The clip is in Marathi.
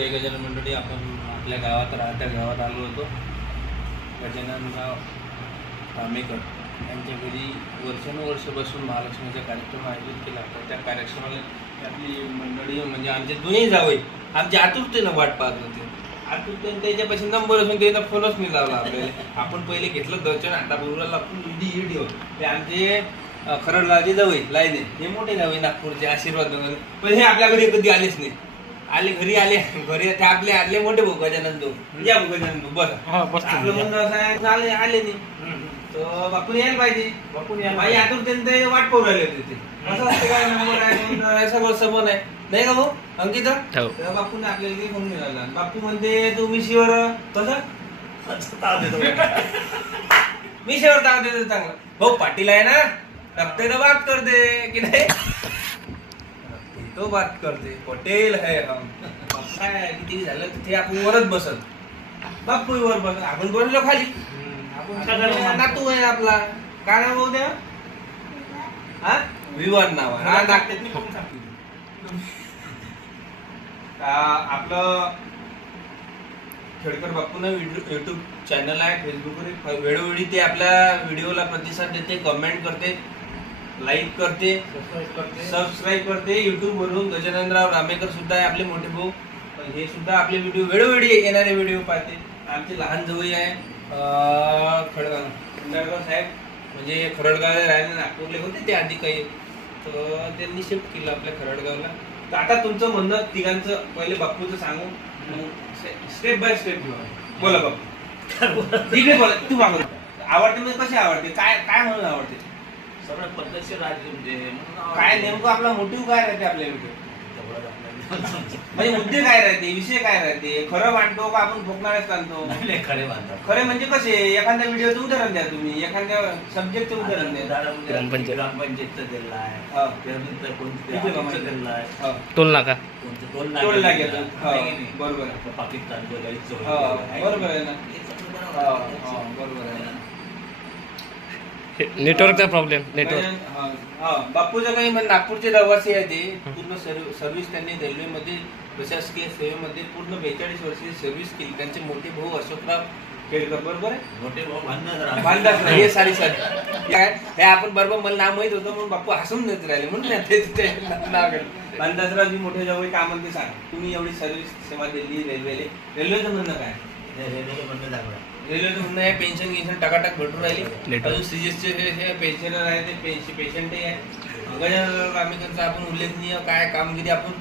जय गजानन मंडळी, आपण आपल्या गावात राहत्या गावात आलो होतो. गजाननराव रामेकर यांच्या घरी वर्षानुवर्ष बसून महालक्ष्मीचा कार्यक्रम आयोजित केला होता. त्या कार्यक्रमाला आपली मंडळी म्हणजे आमचे दोन्ही जावई आमच्या आतुरतेनं वाट पाहत होते. आतुरतेनं त्याच्यापाशी नंबर असून त्याचा फोनच नाही लावला आपल्याला. आपण पहिले घेतलं दर्शन, आता बरोबर ईडी ते आमचे खरडगावचे जावई लायने, हे मोठे जावई नागपूरचे आशीर्वाद. पण हे आपल्या घरी कधी आलेच नाही. आले घरी ते आपले आले मोठे भाऊ गजानन भाऊ, या गजानन भाऊ बस आपलं म्हणणं असं आहे, आले नाही तर बापून यायला पाहिजे. बापून या माझी आतुरतेनं ते वाट पाहू राहिले होते. असं असते काय नंबर आहे सगळं समोर आहे नाही का भाऊ अंकिता? तर बापूने आपल्याला काही फोन मिळाला. बापू म्हणते तू मिशीवर कसं मिशीवर ताव देतो चांगला भाऊ. पाटील आहे ना, रखते तो बात करते की नाही, तो बात करते. पटेल है हम. काय किती झालं तिथे आपण वरच बसत, बापू वर बसत, आपण बोललो खाली. आपण नातू आहे आपला. काय नाव होऊ द्या? हा विवान नाव आहे. हा नागतात आपलं खेडकर बापून युट्यूब चॅनल आहे, फेसबुकवर वेळोवेळी ते आपल्या व्हिडिओला प्रतिसाद देते, कमेंट करते, लाईक करते, सबस्क्राईब करते. युट्यूब वरून गजाननराव रामेकर सुद्धा आहे आपले मोठे भाऊ. हे सुद्धा आपले व्हिडिओ वेळोवेळी येणारे व्हिडिओ पाहते. आमचे लहान जवळ आहे खंडाळगाव साहेब, म्हणजे खरडगाव राहिले नागपूरले होते ते आधी काही, तर त्यांनी शिफ्ट केलं आपल्या खरडगावला. तर आता तुमचं म्हणणं तिघांचं पहिले बापूचं सांगू, स्टेप बाय स्टेप घेऊ. बोला बापू, तिकडे बोला. तू मागून आवडते म्हणजे कशी आवडते, काय काय म्हणून आवडते? सगळं पद्धतशीर राहते म्हणजे काय नेमकं आपला मोटिव्ह काय राहते आपल्या व्हिडिओ? म्हणजे मुद्दे काय राहते, विषय काय राहते? खरं मांडतो का आपण ठोकणारच आणतो? खरे बांधतात. खरे म्हणजे कसे? एखाद्या व्हिडिओचं उदाहरण द्या तुम्ही, एखाद्या सब्जेक्टचं उदाहरण द्या. ग्रामपंचायतचं दिलं आहे, त्यानंतर कोणतं दिलं आहे, टोल नाका टोल लागेल. बरोबर आहे, पाकिस्तान बरोबर आहे ना, बरोबर आहे ना. नेटवर्कचा प्रॉब्लेम. नेटवर्क बापूचं काही म्हणजे नागपूरचे रहिवासी आहे ते. पूर्ण सर्व्हिस त्यांनी रेल्वेमध्ये प्रशासकीय सेवेमध्ये पूर्ण 42 वर्षाची सर्व्हिस केली. त्यांचे मोठे भाऊ अशोकराव खेडकर, बरोबर आहे, मोठे भाऊ भांडास हे सारी काय हे आपण बरोबर मला नाव माहित होतं म्हणून बापू हसून देत राहिले म्हणून नाव भांडासरावजी मोठे जाऊ काय म्हणते सांग. तुम्ही एवढी सर्व्हिस सेवा दिली रेल्वेले, रेल्वेचं म्हणणं काय? रेल्वेचं म्हणणं दाखवा. रेल्वेचं म्हणणं आहे पेन्शन गिन्शन टाकाटाक भेटून राहिली. अजून सीजीएसचे पेन्शनर आहे ते पेशंटही आहे. गजानन रामेकरचा आपण उल्लेखनीय काय कामगिरी आपण